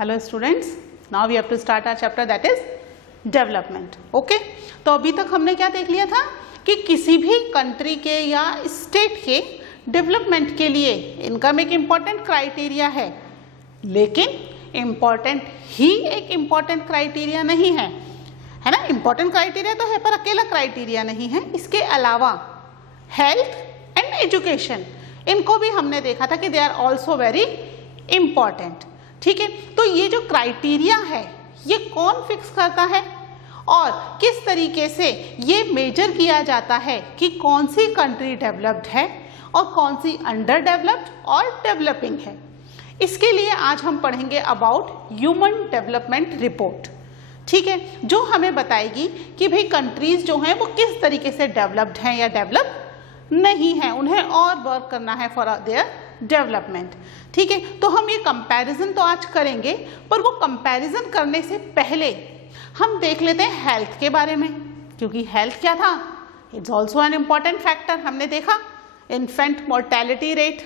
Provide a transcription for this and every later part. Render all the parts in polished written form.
Hello students, now we have to start our chapter that is development. Okay? तो अभी तक हमने क्या देख लिया था कि किसी भी कंट्री के या स्टेट के डेवलपमेंट के लिए इनकम एक इम्पॉर्टेंट क्राइटेरिया है, लेकिन इम्पॉर्टेंट ही एक इम्पॉर्टेंट क्राइटेरिया नहीं है, है ना। इम्पॉर्टेंट क्राइटेरिया तो है पर अकेला क्राइटेरिया नहीं है। इसके अलावा हेल्थ एंड एजुकेशन, इनको भी हमने देखा था कि they are also very important. ठीक है, तो ये जो क्राइटेरिया है ये कौन फिक्स करता है और किस तरीके से ये मेजर किया जाता है कि कौन सी कंट्री डेवलप्ड है और कौन सी अंडर डेवलप्ड और डेवलपिंग है। इसके लिए आज हम पढ़ेंगे अबाउट ह्यूमन डेवलपमेंट रिपोर्ट। ठीक है, जो हमें बताएगी कि भाई कंट्रीज जो हैं वो किस तरीके से डेवलप्ड हैं या डेवलप नहीं है, उन्हें और वर्क करना है फॉर देयर डेवलपमेंट। ठीक है, तो हम ये कंपैरिजन तो आज करेंगे, पर वो कंपैरिजन करने से पहले हम देख लेते हैं हेल्थ के बारे में, क्योंकि हेल्थ क्या था, it's also an important factor. हमने देखा इन्फेंट मोर्टेलिटी रेट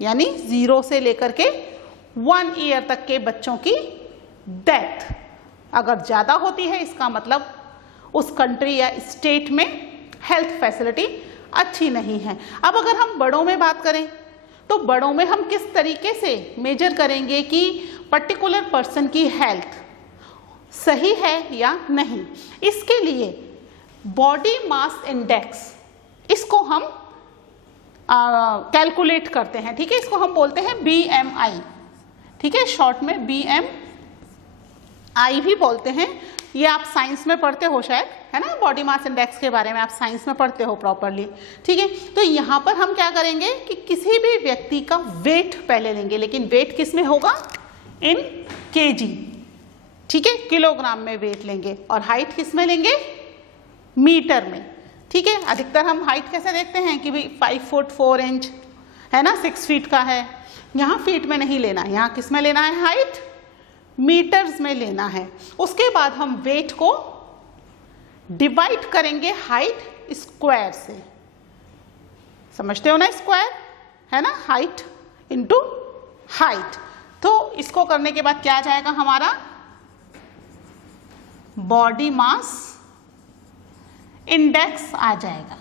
यानी 0 से लेकर के 1 ईयर तक के बच्चों की डेथ अगर ज़्यादा होती है, इसका मतलब उस कंट्री या स्टेट में हेल्थ फैसिलिटी अच्छी नहीं है। अब अगर हम बड़ों में बात करें तो बड़ों में हम किस तरीके से मेजर करेंगे कि पर्टिकुलर पर्सन की हेल्थ सही है या नहीं। इसके लिए बॉडी मास इंडेक्स, इसको हम कैलकुलेट करते हैं। ठीक है, इसको हम बोलते हैं BMI। ठीक है, शॉर्ट में BMI भी बोलते हैं। ये आप साइंस में पढ़ते हो शायद, है ना, बॉडी मास इंडेक्स के बारे में आप साइंस में पढ़ते हो प्रॉपरली। ठीक है, तो यहाँ पर हम क्या करेंगे कि किसी भी व्यक्ति का वेट पहले लेंगे, लेकिन वेट किस में होगा, इन केजी। ठीक है, किलोग्राम में वेट लेंगे, और हाइट किस में लेंगे, मीटर में। ठीक है, अधिकतर हम हाइट कैसे देखते हैं कि भाई 5 फुट 4 इंच, है ना, 6 फीट का है। यहाँ फीट में नहीं लेना, यहाँ किस में लेना है, हाइट मीटर्स में लेना है। उसके बाद हम वेट को डिवाइड करेंगे हाइट स्क्वायर से। समझते हो ना, स्क्वायर है ना, हाइट इंटू हाइट। तो इसको करने के बाद क्या आ जाएगा, हमारा बॉडी मास इंडेक्स आ जाएगा।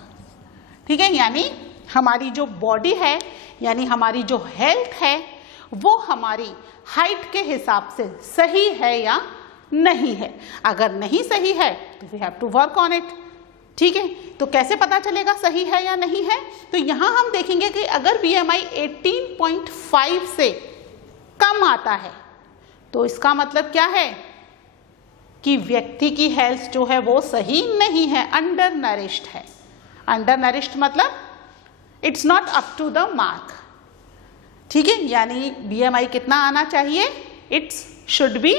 ठीक है, यानी हमारी जो बॉडी है यानी हमारी जो हेल्थ है वो हमारी हाइट के हिसाब से सही है या नहीं है। अगर नहीं सही है तो we have to work on it. ठीक है, तो कैसे पता चलेगा सही है या नहीं है, तो यहां हम देखेंगे कि अगर BMI 18.5 से कम आता है तो इसका मतलब क्या है कि व्यक्ति की हेल्थ जो है वो सही नहीं है, अंडर नरिश्ड है। अंडर नरिश्ड मतलब it's not up to the mark. ठीक है, यानी BMI कितना आना चाहिए, it's should be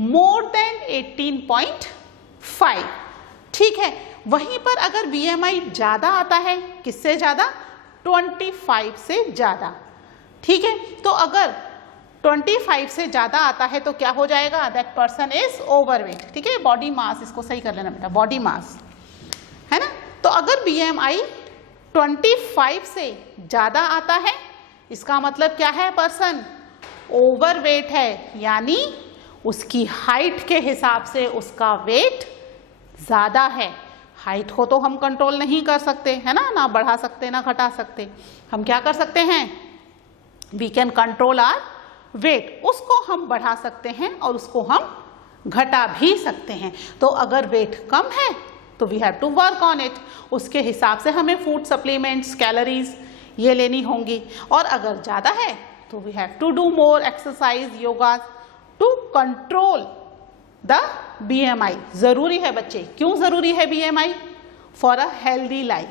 more than 18.5। ठीक है, वहीं पर अगर BMI ज़्यादा आता है, किससे ज़्यादा, 25 से ज़्यादा। ठीक है, तो अगर 25 से ज़्यादा आता है तो क्या हो जाएगा, दैट पर्सन इज ओवरवेट। ठीक है, बॉडी मास, इसको सही कर लेना बेटा, बॉडी मास, है ना। तो अगर BMI 25 से ज़्यादा आता है, इसका मतलब क्या है, पर्सन ओवरवेट है, यानी उसकी हाइट के हिसाब से उसका वेट ज़्यादा है। हाइट को तो हम कंट्रोल नहीं कर सकते, है ना, ना बढ़ा सकते ना घटा सकते। हम क्या कर सकते हैं, we can control our weight, उसको हम बढ़ा सकते हैं और उसको हम घटा भी सकते हैं। तो अगर वेट कम है तो we have to work on it, उसके हिसाब से हमें फूड सप्लीमेंट्स, कैलोरीज ये लेनी होंगी। और अगर ज़्यादा है तो we have to do more exercise, yoga to control the BMI। ज़रूरी है बच्चे, क्यों ज़रूरी है BMI, for a healthy life.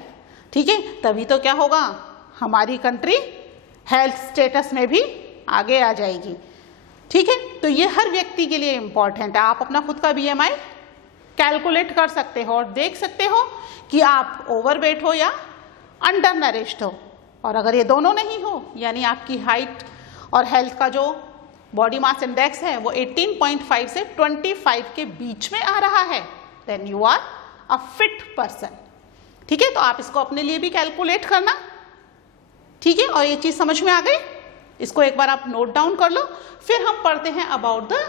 ठीक है, तभी तो क्या होगा, हमारी कंट्री हेल्थ स्टेटस में भी आगे आ जाएगी। ठीक है, तो ये हर व्यक्ति के लिए इम्पॉर्टेंट है। आप अपना खुद का BMI कैलकुलेट कर सकते हो और देख सकते हो कि आप ओवरवेट हो या अंडर नरिश्ड हो। और अगर ये दोनों नहीं हो, यानी आपकी हाइट और हेल्थ का जो बॉडी मास इंडेक्स है वो 18.5 से 25 के बीच में आ रहा है, then you are a fit person. ठीक है, तो आप इसको अपने लिए भी कैलकुलेट करना। ठीक है, और ये चीज़ समझ में आ गई। इसको एक बार आप नोट डाउन कर लो, फिर हम पढ़ते हैं about the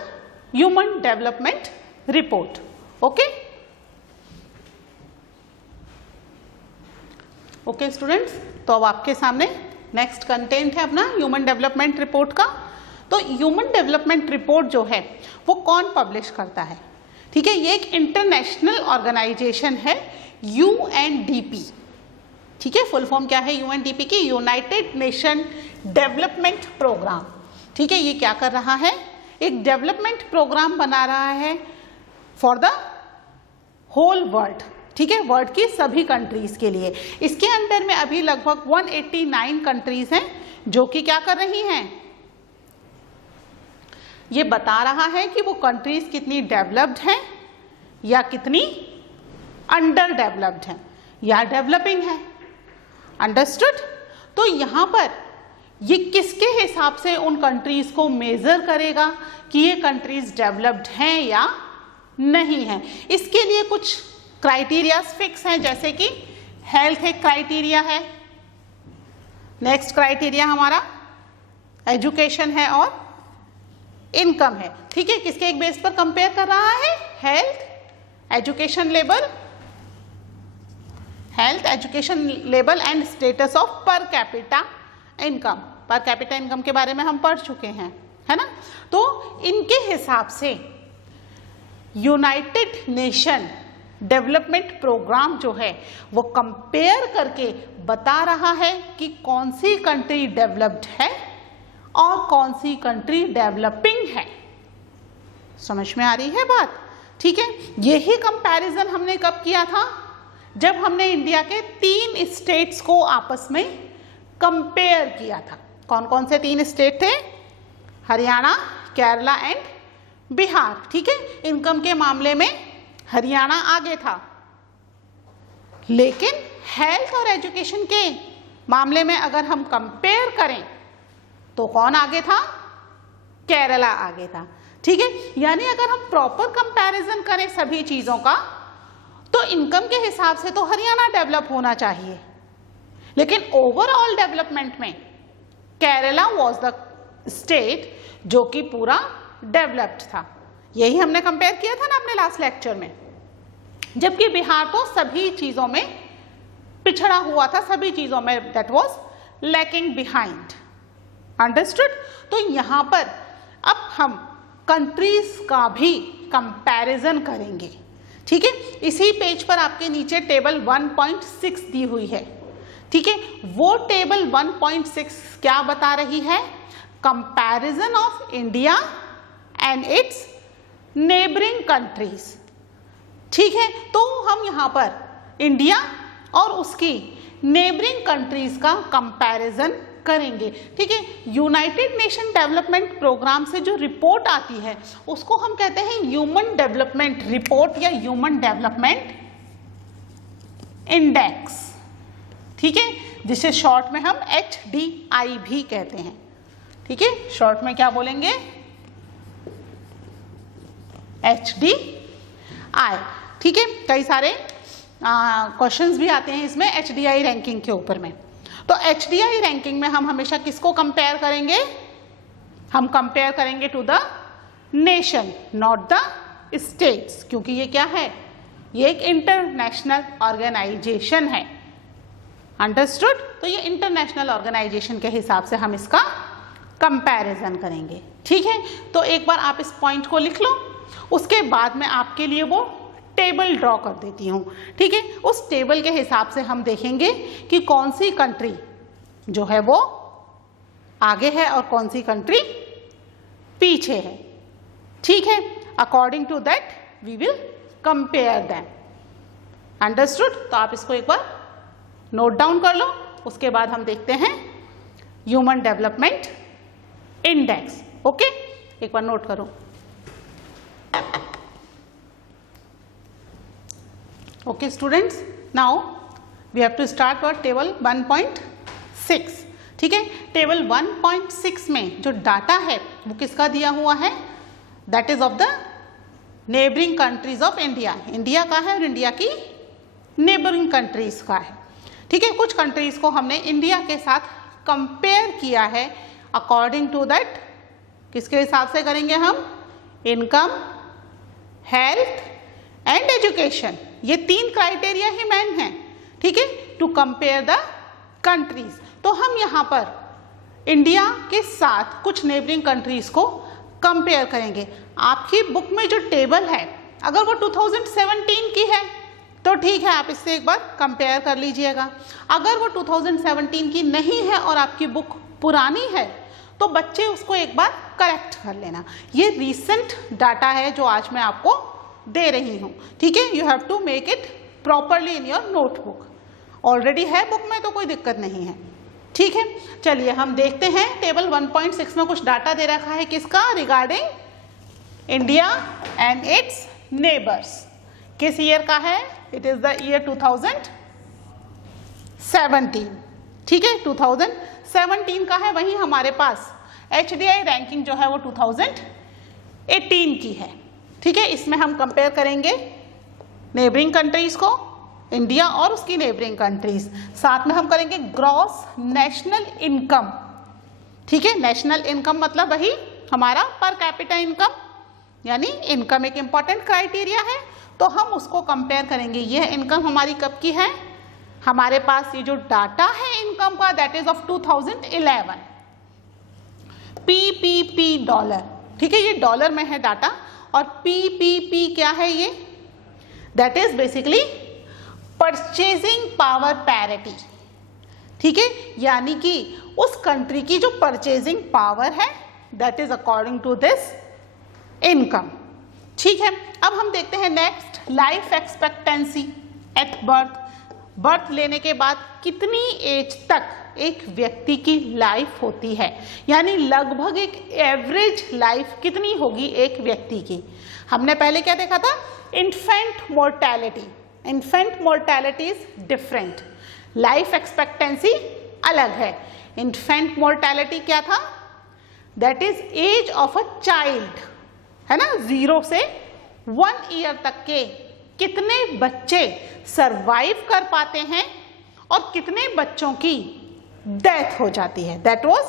human development report. Okay okay students, तो अब आपके सामने नेक्स्ट कंटेंट है अपना ह्यूमन डेवलपमेंट रिपोर्ट का। तो ह्यूमन डेवलपमेंट रिपोर्ट जो है वो कौन पब्लिश करता है? ठीक है, ये एक इंटरनेशनल ऑर्गेनाइजेशन है, UNDP। ठीक है, फुल फॉर्म क्या है UNDP की? United Nation Development Programme. ठीक है, ये क्या कर रहा है? एक डेवलपमेंट प्रोग्राम बना रहा है फॉर द होल वर्ल्ड। ठीक है, वर्ल्ड की सभी कंट्रीज के लिए। इसके अंदर में अभी लगभग 189 कंट्रीज हैं जो कि क्या कर रही हैं, ये बता रहा है कि वो कंट्रीज कितनी डेवलप्ड हैं या कितनी अंडर डेवलप्ड हैं या डेवलपिंग है। अंडरस्टूड? तो यहां पर ये किसके हिसाब से उन कंट्रीज को मेजर करेगा कि ये कंट्रीज डेवलप्ड हैं या नहीं है? इसके लिए कुछ क्राइटेरिया फिक्स हैं, जैसे कि हेल्थ एक क्राइटेरिया है, नेक्स्ट क्राइटेरिया हमारा एजुकेशन है और इनकम है। ठीक है, किसके एक बेस पर कंपेयर कर रहा है? Health, education level, health, education level and status of per capita income. Per capita income के बारे में हम पढ़ चुके हैं, है ना? तो इनके हिसाब से यूनाइटेड नेशन डेवलपमेंट प्रोग्राम जो है वो कंपेयर करके बता रहा है कि कौन सी कंट्री डेवलप्ड है और कौन सी कंट्री डेवलपिंग है। समझ में आ रही है बात? ठीक है, यही कंपैरिजन हमने कब किया था? जब हमने इंडिया के 3 स्टेट्स को आपस में कंपेयर किया था। कौन कौन से 3 स्टेट थे? हरियाणा, केरला एंड बिहार। ठीक है, इनकम के मामले में हरियाणा आगे था, लेकिन हेल्थ और एजुकेशन के मामले में अगर हम कंपेयर करें तो कौन आगे था? केरला आगे था। ठीक है, यानी अगर हम प्रॉपर कंपैरिजन करें सभी चीजों का तो इनकम के हिसाब से तो हरियाणा डेवलप होना चाहिए, लेकिन ओवरऑल डेवलपमेंट में केरला वाज द स्टेट जो कि पूरा डेवलप्ड था। यही हमने कंपेयर किया था ना अपने लास्ट लेक्चर में। जबकि बिहार तो सभी चीजों में पिछड़ा हुआ था, सभी चीजों में that was lacking behind. Understood? तो यहां पर अब हम कंट्रीज का भी कंपैरिजन करेंगे। ठीक है, इसी पेज पर आपके नीचे टेबल 1.6 दी हुई है। ठीक है, वो टेबल 1.6 क्या बता रही है? Comparison of India and it's neighbouring countries. ठीक है, तो हम यहां पर इंडिया और उसकी नेबरिंग कंट्रीज का कंपैरिजन करेंगे। ठीक है, यूनाइटेड नेशन डेवलपमेंट प्रोग्राम से जो रिपोर्ट आती है उसको हम कहते हैं ह्यूमन डेवलपमेंट रिपोर्ट या ह्यूमन डेवलपमेंट इंडेक्स। ठीक है, जिसे शॉर्ट में हम HDI भी कहते हैं। ठीक है, शॉर्ट में क्या बोलेंगे? HDI। ठीक है, कई सारे क्वेश्चंस भी आते हैं इसमें HDI रैंकिंग के ऊपर में। तो HDI रैंकिंग में हम हमेशा किसको कंपेयर करेंगे? हम कंपेयर करेंगे to the nation, not the states, क्योंकि ये क्या है? ये एक इंटरनेशनल ऑर्गेनाइजेशन है। अंडरस्टूड? तो ये इंटरनेशनल ऑर्गेनाइजेशन के हिसाब से हम इसका कंपैरिजन करेंगे। ठीक है, तो एक बार आप इस पॉइंट को लिख लो, उसके बाद मैं आपके लिए वो टेबल ड्रॉ कर देती हूँ। ठीक है, उस टेबल के हिसाब से हम देखेंगे कि कौन सी कंट्री जो है वो आगे है और कौन सी कंट्री पीछे है। ठीक है, according to that we will compare them. Understood? तो आप इसको एक बार नोट डाउन कर लो, उसके बाद हम देखते हैं ह्यूमन डेवलपमेंट इंडेक्स। ओके, एक बार नोट करो। Okay students, now we have to start our table 1.6. ठीक है, टेबल 1.6 में जो डाटा है वो किसका दिया हुआ है? That is of the neighbouring countries of India. India का है और इंडिया की नेबरिंग कंट्रीज का है। ठीक है, कुछ कंट्रीज को हमने इंडिया के साथ कंपेयर किया है अकॉर्डिंग टू दैट, किसके हिसाब से करेंगे हम? इनकम, हेल्थ एंड एजुकेशन, ये 3 क्राइटेरिया ही मेन हैं, ठीक है, टू कंपेयर द कंट्रीज। तो हम यहाँ पर इंडिया के साथ कुछ नेबरिंग कंट्रीज को कंपेयर करेंगे। आपकी बुक में जो टेबल है अगर वो 2017 की है तो ठीक है, आप इससे एक बार कंपेयर कर लीजिएगा। अगर वो 2017 की नहीं है और आपकी बुक पुरानी है तो बच्चे उसको एक बार करेक्ट कर लेना। ये रीसेंट डाटा है जो आज मैं आपको दे रही हूँ, ठीक है। You have to make it properly in your notebook. Already है बुक में तो कोई दिक्कत नहीं है, ठीक है। चलिए हम देखते हैं टेबल 1.6 में कुछ डाटा दे रखा है किसका? Regarding India and it's neighbours. किस ईयर का है? इट इज द ईयर 2017, ठीक है, 2017 का है। वहीं हमारे पास HDI रैंकिंग जो है वो 2018 की है, ठीक है। इसमें हम कंपेयर करेंगे नेबरिंग कंट्रीज को, इंडिया और उसकी नेबरिंग कंट्रीज। साथ में हम करेंगे ग्रॉस नेशनल इनकम, ठीक है। नेशनल इनकम मतलब वही हमारा पर कैपिटा इनकम, यानी इनकम एक इंपॉर्टेंट क्राइटेरिया है, तो हम उसको कंपेयर करेंगे। यह इनकम हमारी कब की है? हमारे पास ये जो डाटा है इनकम का that is of 2011, PPP dollar, ठीक है, ये डॉलर में है डाटा। और PPP क्या है? ये that is basically purchasing power parity, ठीक है, यानी कि उस कंट्री की जो परचेजिंग पावर है that is according to this income, ठीक है। अब हम देखते हैं next, life expectancy at birth. Birth लेने के बाद कितनी एज तक एक व्यक्ति की लाइफ होती है, यानी लगभग एक एवरेज लाइफ कितनी होगी एक व्यक्ति की। हमने पहले क्या देखा था? Infant mortality. Infant mortality is different, life expectancy अलग है। इन्फेंट मोर्टेलिटी क्या था? That is age of a child, है ना, 0 से 1 ईयर तक के कितने बच्चे सरवाइव कर पाते हैं और कितने बच्चों की डेथ हो जाती है। That was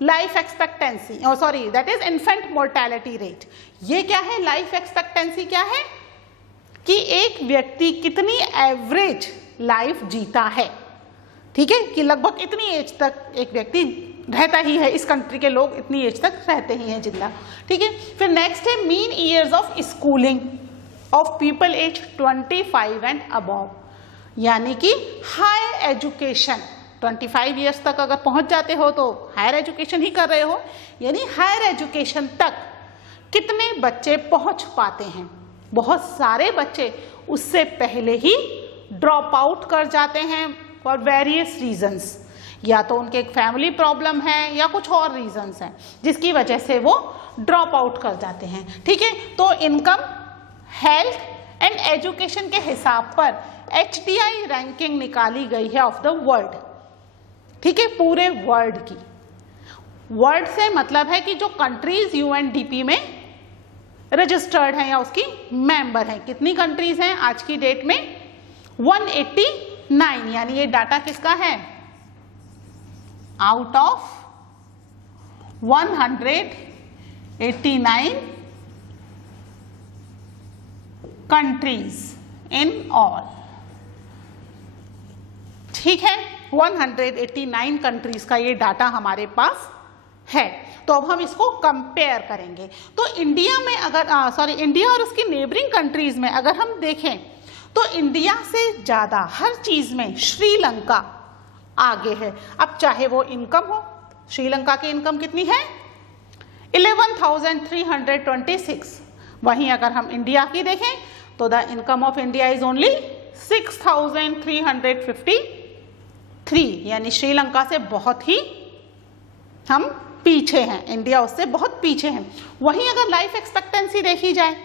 life expectancy, sorry that is infant mortality rate. ये क्या है? लाइफ एक्सपेक्टेंसी क्या है? कि एक व्यक्ति कितनी एवरेज लाइफ जीता है, ठीक है, कि लगभग इतनी एज तक एक व्यक्ति रहता ही है। इस कंट्री के लोग इतनी एज तक रहते ही हैं जिंदा, ठीक है। फिर नेक्स्ट है mean years of schooling of people age 25 and above, यानी कि हायर एजुकेशन 25 ईयर्स तक अगर पहुंच जाते हो तो हायर एजुकेशन ही कर रहे हो, यानी हायर एजुकेशन तक कितने बच्चे पहुंच पाते हैं। बहुत सारे बच्चे उससे पहले ही ड्रॉप आउट कर जाते हैं फॉर वेरियस रीजंस, या तो उनके एक फैमिली प्रॉब्लम है या कुछ और रीजंस हैं जिसकी वजह से वो ड्रॉप आउट कर जाते हैं, ठीक है। तो इनकम, हेल्थ एंड एजुकेशन के हिसाब पर HDI रैंकिंग निकाली गई है ऑफ द वर्ल्ड, ठीक है, पूरे वर्ल्ड की। वर्ल्ड से मतलब है कि जो कंट्रीज UNDP में रजिस्टर्ड हैं या उसकी मेंबर हैं। कितनी कंट्रीज हैं आज की डेट में? 189, यानी ये डाटा किसका है? Out of 189 countries in all, ठीक है। 189 कंट्रीज का ये डाटा हमारे पास है। तो अब हम इसको कंपेयर करेंगे। तो इंडिया में अगर इंडिया और उसकी नेबरिंग कंट्रीज में अगर हम देखें तो इंडिया से ज़्यादा हर चीज़ में श्रीलंका आगे है। अब चाहे वो इनकम हो, श्रीलंका की इनकम कितनी है? 11,326। वहीं अगर हम इंडिया की देखें तो the income of India is only 6,353, यानी श्रीलंका से बहुत ही हम पीछे हैं, इंडिया उससे बहुत पीछे हैं। वहीं अगर लाइफ एक्सपेक्टेंसी देखी जाए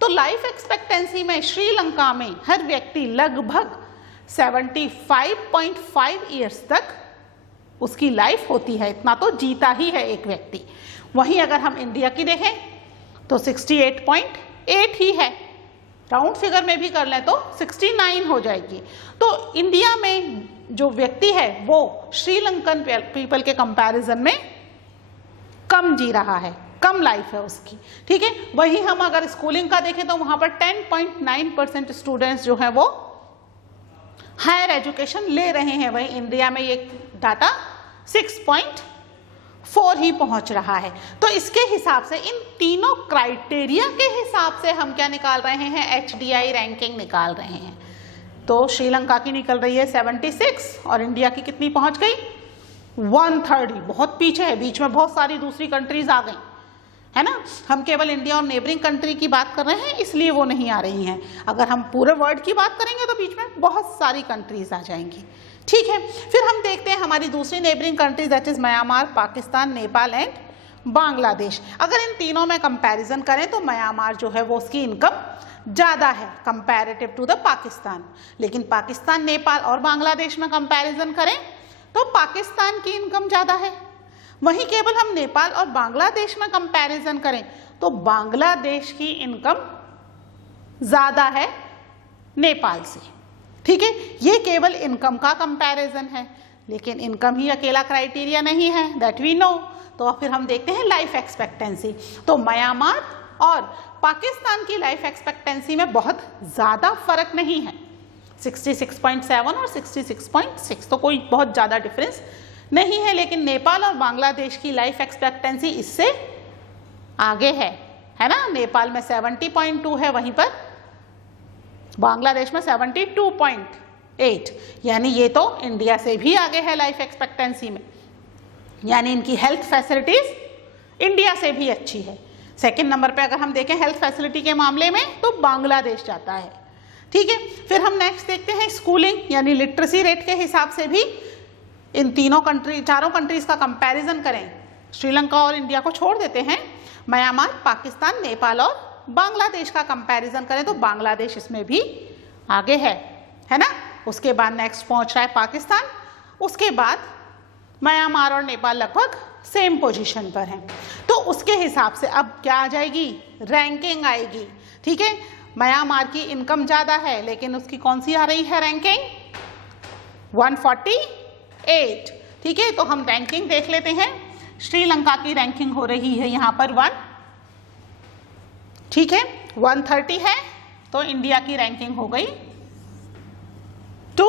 तो लाइफ एक्सपेक्टेंसी में श्रीलंका में हर व्यक्ति लगभग 75.5 ईयर्स तक उसकी लाइफ होती है, इतना तो जीता ही है एक व्यक्ति। वहीं अगर हम इंडिया की देखें तो 68.8 ही है, राउंड फिगर में भी कर लें तो 69 हो जाएगी। तो इंडिया में जो व्यक्ति है वो श्रीलंकन पीपल के कंपैरिजन में कम जी रहा है, कम लाइफ है उसकी, ठीक है। वही हम अगर स्कूलिंग का देखें तो वहां पर 10.9% स्टूडेंट्स जो है वो हायर एजुकेशन ले रहे हैं, वही इंडिया में ये डाटा 6.4 ही पहुंच रहा है। तो इसके हिसाब से इन तीनों क्राइटेरिया के हिसाब से हम क्या निकाल रहे हैं, HDI रैंकिंग निकाल रहे हैं। तो श्रीलंका की निकल रही है 76 और इंडिया की कितनी पहुंच गई, 130, बहुत पीछे है, बीच में बहुत सारी दूसरी कंट्रीज आ गई है ना। हम केवल इंडिया और नेबरिंग कंट्री की बात कर रहे हैं इसलिए वो नहीं आ रही हैं। अगर हम पूरे वर्ल्ड की बात करेंगे तो बीच में बहुत सारी कंट्रीज आ जाएंगी, ठीक है। फिर हम देखते हैं हमारी दूसरी neighbouring countries that is Myanmar, Pakistan, Nepal and Bangladesh. अगर इन तीनों में कंपैरिजन करें तो म्यांमार जो है वो उसकी इनकम ज़्यादा है कंपैरेटिव टू द पाकिस्तान, लेकिन पाकिस्तान, नेपाल और बांग्लादेश में कंपैरिजन करें तो पाकिस्तान की इनकम ज़्यादा है। वहीं केवल हम नेपाल और बांग्लादेश में कंपैरिजन करें तो बांग्लादेश की इनकम ज़्यादा है नेपाल से, ठीक है। ये केवल इनकम का कंपैरिजन है, लेकिन इनकम ही अकेला क्राइटेरिया नहीं है, दैट वी नो। तो फिर हम देखते हैं लाइफ एक्सपेक्टेंसी। तो म्यांमार और पाकिस्तान की लाइफ एक्सपेक्टेंसी में बहुत ज़्यादा फर्क नहीं है, 66.7 और 66.6, तो कोई बहुत ज़्यादा डिफरेंस नहीं है। लेकिन नेपाल और बांग्लादेश की लाइफ एक्सपेक्टेंसी इससे आगे है ना। नेपाल में 70.2 है, वहीं पर बांग्लादेश में 72.8, यानी ये तो इंडिया से भी आगे है लाइफ एक्सपेक्टेंसी में, यानी इनकी हेल्थ फैसिलिटीज इंडिया से भी अच्छी है। सेकंड नंबर पे अगर हम देखें हेल्थ फैसिलिटी के मामले में तो बांग्लादेश जाता है, ठीक है। फिर हम नेक्स्ट देखते हैं स्कूलिंग यानी लिटरेसी रेट के हिसाब से भी इन चारों कंट्रीज का कंपैरिजन करें, श्रीलंका और इंडिया को छोड़ देते हैं, म्यांमार, पाकिस्तान, नेपाल और बांग्लादेश का कंपैरिजन करें तो बांग्लादेश इसमें भी आगे है ना। उसके बाद नेक्स्ट पहुंच रहा है पाकिस्तान, उसके बाद म्यांमार और नेपाल लगभग सेम पोजीशन पर हैं। तो उसके हिसाब से अब क्या आ जाएगी, रैंकिंग आएगी, ठीक है। म्यांमार की इनकम ज़्यादा है लेकिन उसकी कौन सी आ रही है रैंकिंग, 148, ठीक है। तो हम रैंकिंग देख लेते हैं। श्रीलंका की रैंकिंग हो रही है यहाँ पर 1, ठीक है, 130 है। तो इंडिया की रैंकिंग हो गई 2,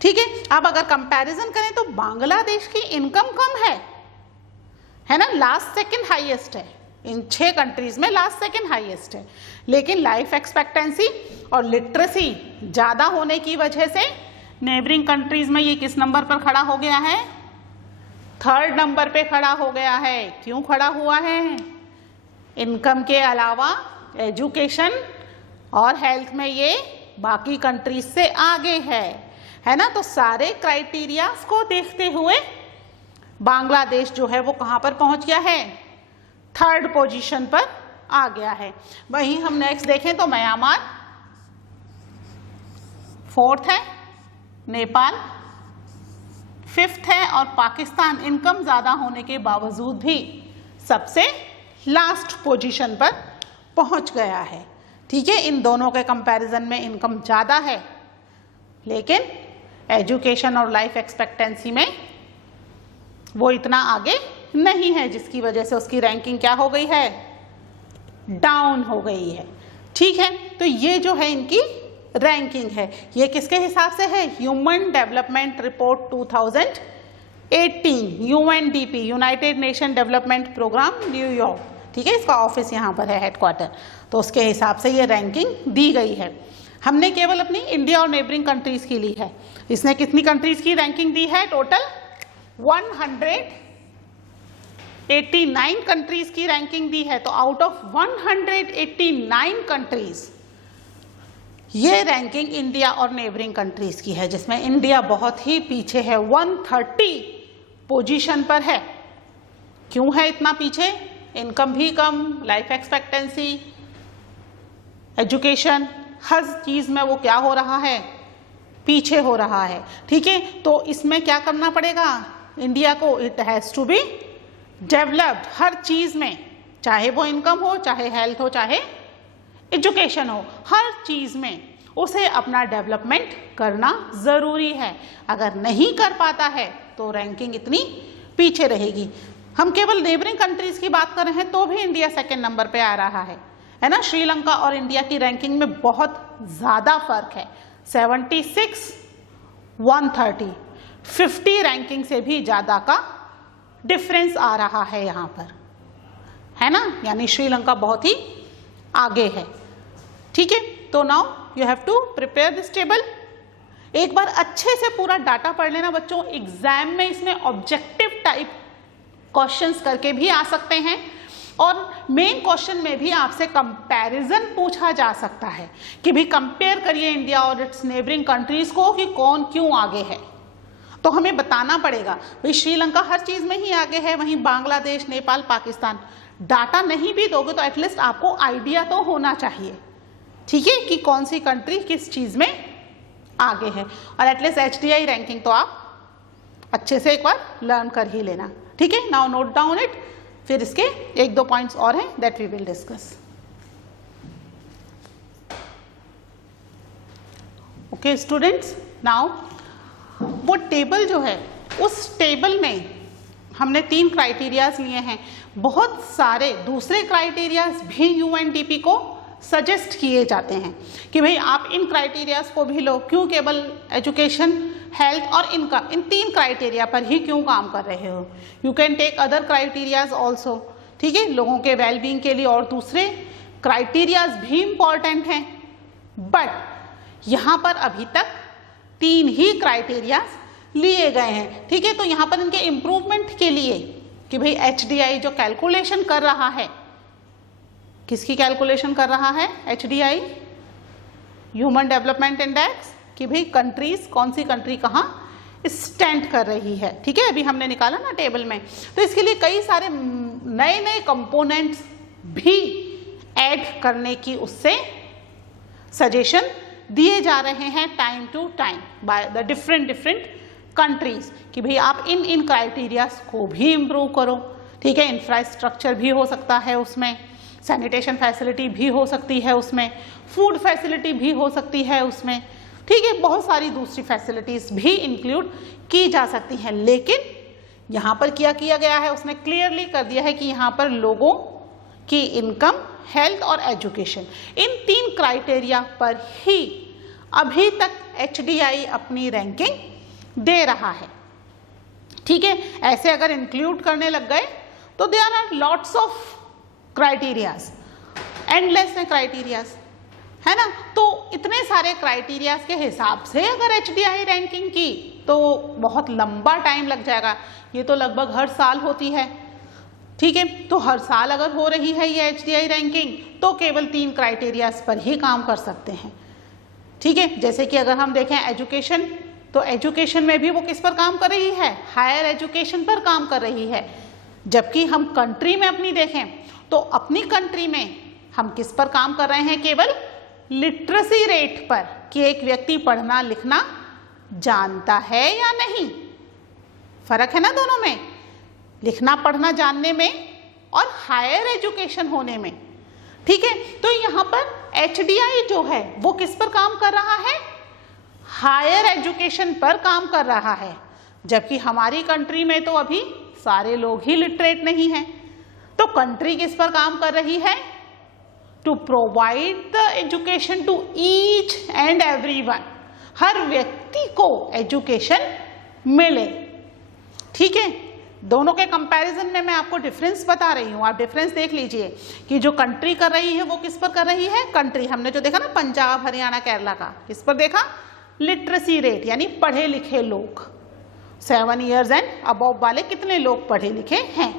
ठीक है। अब अगर कंपैरिजन करें तो बांग्लादेश की इनकम कम है ना, लास्ट सेकंड हाईएस्ट है इन 6 कंट्रीज में, लास्ट सेकंड हाईएस्ट है। लेकिन लाइफ एक्सपेक्टेंसी और लिटरेसी ज़्यादा होने की वजह से नेबरिंग कंट्रीज में ये किस नंबर पर खड़ा हो गया है, 3rd नंबर पे खड़ा हो गया है। क्यों खड़ा हुआ है, इनकम के अलावा एजुकेशन और हेल्थ में ये बाकी कंट्रीज से आगे है ना। तो सारे क्राइटेरियाज को देखते हुए बांग्लादेश जो है वो कहाँ पर पहुँच गया है, 3rd पोजीशन पर आ गया है। वहीं हम नेक्स्ट देखें तो म्यांमार 4th है, नेपाल 5th है और पाकिस्तान इनकम ज़्यादा होने के बावजूद भी सबसे लास्ट पोजीशन पर पहुंच गया है, ठीक है। इन दोनों के कंपैरिजन में इनकम ज़्यादा है लेकिन एजुकेशन और लाइफ एक्सपेक्टेंसी में वो इतना आगे नहीं है, जिसकी वजह से उसकी रैंकिंग क्या हो गई है, डाउन हो गई है, ठीक है। तो ये जो है इनकी रैंकिंग है, ये किसके हिसाब से है, human development report 2018, UNDP, United Nation Development Programme, न्यूयॉर्क, ठीक है। इसका ऑफिस यहाँ पर है, हेडक्वार्टर। तो उसके हिसाब से ये रैंकिंग दी गई है। हमने केवल अपनी इंडिया और नेबरिंग कंट्रीज की ली है। इसने कितनी कंट्रीज की रैंकिंग दी है, टोटल 189 कंट्रीज की रैंकिंग दी है। तो आउट ऑफ 189 कंट्रीज ये रैंकिंग इंडिया और नेबरिंग कंट्रीज की है, जिसमें इंडिया बहुत ही पीछे है, 130 पोजीशन पर है। क्यों है इतना पीछे, इनकम भी कम, लाइफ एक्सपेक्टेंसी, एजुकेशन, हर चीज में वो क्या हो रहा है, पीछे हो रहा है, ठीक है। तो इसमें क्या करना पड़ेगा इंडिया को, it has to be developed हर चीज में, चाहे वो इनकम हो, चाहे हेल्थ हो, चाहे एजुकेशन हो, हर चीज में उसे अपना डेवलपमेंट करना जरूरी है। अगर नहीं कर पाता है तो रैंकिंग इतनी पीछे रहेगी। हम केवल नेबरिंग कंट्रीज की बात कर रहे हैं तो भी इंडिया सेकेंड नंबर पे आ रहा है ना। श्रीलंका और इंडिया की रैंकिंग में बहुत ज्यादा फर्क है, 76 130, 50 रैंकिंग से भी ज्यादा का डिफरेंस आ रहा है यहां पर, है ना। यानी श्रीलंका बहुत ही आगे है, ठीक है। तो now you have to prepare this table. एक बार अच्छे से पूरा डाटा पढ़ लेना बच्चों, एग्जाम में इसमें ऑब्जेक्टिव टाइप क्वेश्चंस करके भी आ सकते हैं और मेन क्वेश्चन में भी आपसे कंपैरिजन पूछा जा सकता है कि भी कंपेयर करिए इंडिया और इट्स नेबरिंग कंट्रीज को कि कौन क्यों आगे है। तो हमें बताना पड़ेगा भाई श्रीलंका हर चीज में ही आगे है, वहीं बांग्लादेश, नेपाल, पाकिस्तान। डाटा नहीं भी दोगे तो एटलीस्ट आपको आइडिया तो होना चाहिए, ठीक है, कि कौन सी कंट्री किस चीज में आगे है। और एटलीस्ट HDI रैंकिंग तो आप अच्छे से एक बार लर्न कर ही लेना, ठीक है। नाउ नोट डाउन इट, फिर इसके 1-2 पॉइंट्स और हैं that we will discuss. Okay students, now वो टेबल जो है उस टेबल में हमने 3 क्राइटेरियाज लिए हैं। बहुत सारे दूसरे क्राइटेरियाज भी UNDP को सजेस्ट किए जाते हैं कि भाई आप इन क्राइटेरियाज को भी लो, क्यों केवल एजुकेशन, हेल्थ और इनकम, इन 3 क्राइटेरिया पर ही क्यों काम कर रहे हो। You can take other criterias also, ठीक है, लोगों के वेलबींग के लिए और दूसरे क्राइटेरियाज भी इंपॉर्टेंट हैं, बट यहाँ पर अभी तक 3 ही क्राइटेरियाज लिए गए हैं, ठीक है। तो यहाँ पर इनके इम्प्रूवमेंट के लिए कि भाई HDI जो कैलकुलेशन कर रहा है, किसकी कैलकुलेशन कर रहा है HDI, ह्यूमन डेवलपमेंट इंडेक्स, कि भाई कंट्रीज कौन सी कंट्री कहाँ स्टैंड कर रही है, ठीक है, अभी हमने निकाला ना टेबल में। तो इसके लिए कई सारे नए नए कंपोनेंट्स भी ऐड करने की उससे सजेशन दिए जा रहे हैं time to time by the different countries कि भाई आप इन क्राइटेरियाज को भी इम्प्रूव करो, ठीक है। इंफ्रास्ट्रक्चर भी हो सकता है उसमें, सैनिटेशन फैसिलिटी भी हो सकती है उसमें, फूड फैसिलिटी भी हो सकती है उसमें, ठीक है, बहुत सारी दूसरी फैसिलिटीज भी इंक्लूड की जा सकती हैं। लेकिन यहाँ पर क्या किया गया है, उसने क्लियरली कर दिया है कि यहाँ पर लोगों की इनकम, हेल्थ और एजुकेशन, इन 3 क्राइटेरिया पर ही अभी तक HDI अपनी रैंकिंग दे रहा है, ठीक है। ऐसे अगर इंक्लूड करने लग गए तो there are lots of criterias, endless है क्राइटेरियाज, है ना। तो इतने सारे क्राइटेरियाज के हिसाब से अगर HDI रैंकिंग की तो बहुत लंबा टाइम लग जाएगा। ये तो लगभग हर साल होती है, ठीक है। तो हर साल अगर हो रही है ये HDI रैंकिंग तो केवल 3 क्राइटेरियाज पर ही काम कर सकते हैं, ठीक है। जैसे कि अगर हम देखें एजुकेशन, तो एजुकेशन में भी वो किस पर काम कर रही है, हायर एजुकेशन पर काम कर रही है। जबकि हम कंट्री में अपनी देखें तो अपनी कंट्री में हम किस पर काम कर रहे हैं, केवल लिटरेसी रेट पर कि एक व्यक्ति पढ़ना लिखना जानता है या नहीं। फर्क है ना दोनों में, लिखना पढ़ना जानने में और हायर एजुकेशन होने में, ठीक है। तो यहाँ पर HDI जो है वो किस पर काम कर रहा है, हायर एजुकेशन पर काम कर रहा है। जबकि हमारी कंट्री में तो अभी सारे लोग ही लिटरेट नहीं हैं। तो कंट्री किस पर काम कर रही है, to provide the education to each and everyone, हर व्यक्ति को एजुकेशन मिले, ठीक है। दोनों के कंपैरिजन में मैं आपको डिफरेंस बता रही हूँ, आप डिफरेंस देख लीजिए कि जो कंट्री कर रही है वो किस पर कर रही है। कंट्री हमने जो देखा ना पंजाब, हरियाणा, केरला का, किस पर देखा, लिटरेसी रेट, यानी पढ़े लिखे लोग, 7 ईयर्स एंड अबव वाले कितने लोग पढ़े लिखे हैं,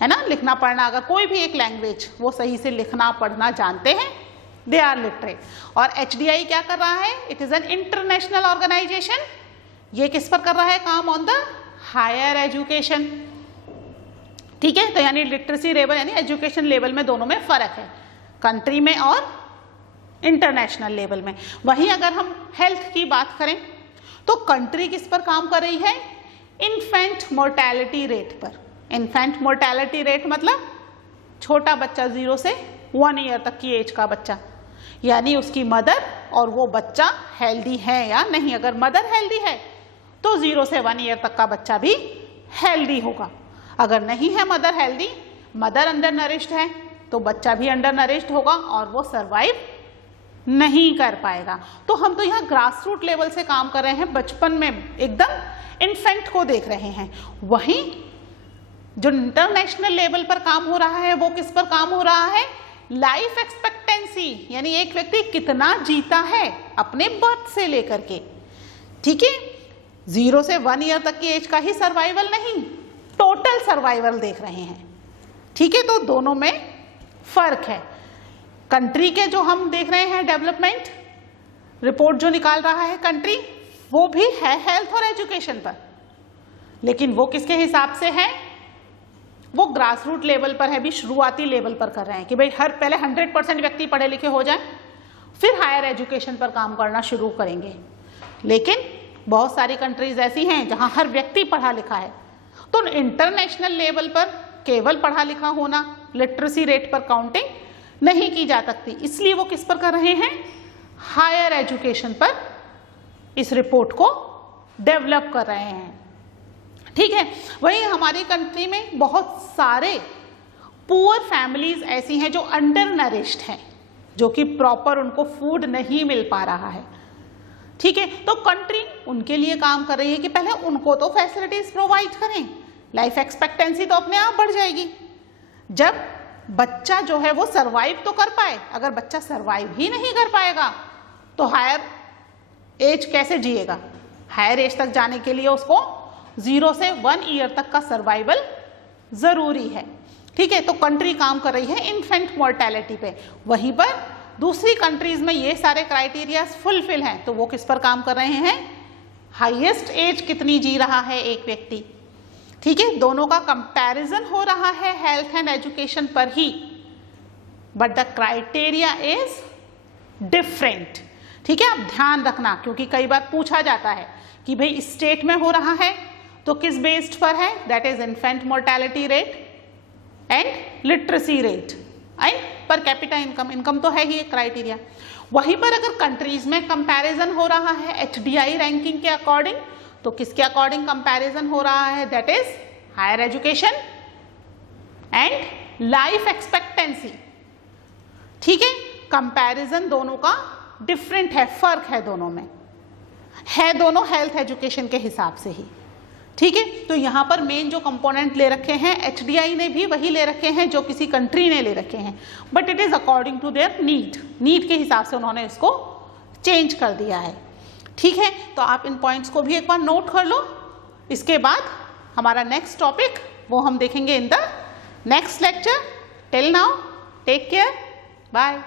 है ना। लिखना पढ़ना, अगर कोई भी एक लैंग्वेज वो सही से लिखना पढ़ना जानते हैं, दे आर लिटरेट। और HDI क्या कर रहा है, it is an international organisation, ये किस पर कर रहा है काम, ऑन द हायर एजुकेशन, ठीक है। तो यानी लिटरेसी लेवल यानी एजुकेशन लेवल में दोनों में फर्क है, कंट्री में और इंटरनेशनल लेवल में। वहीं अगर हम हेल्थ की बात करें तो कंट्री किस पर काम कर रही है, इन्फेंट मोर्टेलिटी रेट पर। इन्फेंट मोर्टेलिटी रेट मतलब छोटा बच्चा 0 से 1 ईयर तक की एज का बच्चा, यानी उसकी मदर और वो बच्चा हेल्दी है या नहीं। अगर मदर हेल्दी है तो 0 से 1 ईयर तक का बच्चा भी हेल्दी होगा। अगर नहीं है mother healthy, mother under nourished है, तो बच्चा भी अंडर नरिश्ड होगा और वो सर्वाइव नहीं कर पाएगा। तो हम तो यहाँ ग्रास रूट लेवल से काम कर रहे हैं, बचपन में एकदम इन्फेंट को देख रहे हैं। वहीं जो इंटरनेशनल लेवल पर काम हो रहा है वो किस पर काम हो रहा है? लाइफ एक्सपेक्टेंसी, यानी एक व्यक्ति कितना जीता है अपने बर्थ से लेकर के, ठीक है। 0 से 1 ईयर तक की एज का ही सर्वाइवल नहीं, टोटल सर्वाइवल देख रहे हैं, ठीक है। तो दोनों में फर्क है। कंट्री के जो हम देख रहे हैं डेवलपमेंट रिपोर्ट जो निकाल रहा है कंट्री, वो भी है हेल्थ और एजुकेशन पर, लेकिन वो किसके हिसाब से है? वो ग्रास रूट लेवल पर है, भी शुरुआती लेवल पर कर रहे हैं कि भाई पहले 100% व्यक्ति पढ़े लिखे हो जाए, फिर हायर एजुकेशन पर काम करना शुरू करेंगे। लेकिन बहुत सारी कंट्रीज ऐसी हैं जहां हर व्यक्ति पढ़ा लिखा है, तो इंटरनेशनल लेवल पर केवल पढ़ा लिखा होना, लिटरेसी रेट पर काउंटिंग नहीं की जा सकती, इसलिए वो किस पर कर रहे हैं? हायर एजुकेशन पर इस रिपोर्ट को डेवलप कर रहे हैं, ठीक है। वहीं हमारी कंट्री में बहुत सारे पुअर फैमिलीज ऐसी हैं जो अंडर नरिश्ड हैं, जो कि प्रॉपर उनको फूड नहीं मिल पा रहा है, ठीक है। तो कंट्री उनके लिए काम कर रही है कि पहले उनको तो फैसिलिटीज प्रोवाइड करें, लाइफ एक्सपेक्टेंसी तो अपने आप बढ़ जाएगी जब बच्चा जो है वो सरवाइव तो कर पाए। अगर बच्चा सरवाइव ही नहीं कर पाएगा तो हायर एज कैसे जिएगा? हायर एज तक जाने के लिए उसको 0 से 1 ईयर तक का सर्वाइवल जरूरी है, ठीक है। तो कंट्री काम कर रही है इन्फेंट मोर्टेलिटी पे। वहीं पर दूसरी कंट्रीज में ये सारे क्राइटेरिया फुलफिल हैं, तो वो किस पर काम कर रहे हैं? हाईएस्ट एज कितनी जी रहा है एक व्यक्ति, ठीक है। दोनों का कंपैरिजन हो रहा है हेल्थ एंड एजुकेशन पर ही, but the criteria is different, ठीक है। अब ध्यान रखना, क्योंकि कई बार पूछा जाता है कि भाई स्टेट में हो रहा है तो किस बेस्ड पर है? That is infant mortality rate and literacy rate and per capita income, income तो है ही एक क्राइटेरिया। वहीं पर अगर कंट्रीज में कंपैरिजन हो रहा है HDI रैंकिंग के अकॉर्डिंग, तो किसके अकॉर्डिंग कंपैरिजन हो रहा है? That is higher education and life expectancy, ठीक है। कंपैरिजन दोनों का डिफरेंट है, फर्क है दोनों में, है दोनों हेल्थ एजुकेशन के हिसाब से ही, ठीक है। तो यहाँ पर मेन जो कंपोनेंट ले रखे हैं HDI ने भी वही ले रखे हैं जो किसी कंट्री ने ले रखे हैं, but it is according to their need के हिसाब से उन्होंने इसको चेंज कर दिया है, ठीक है। तो आप इन पॉइंट्स को भी एक बार नोट कर लो। इसके बाद हमारा नेक्स्ट टॉपिक वो हम देखेंगे in the next lecture. Till now take care, bye.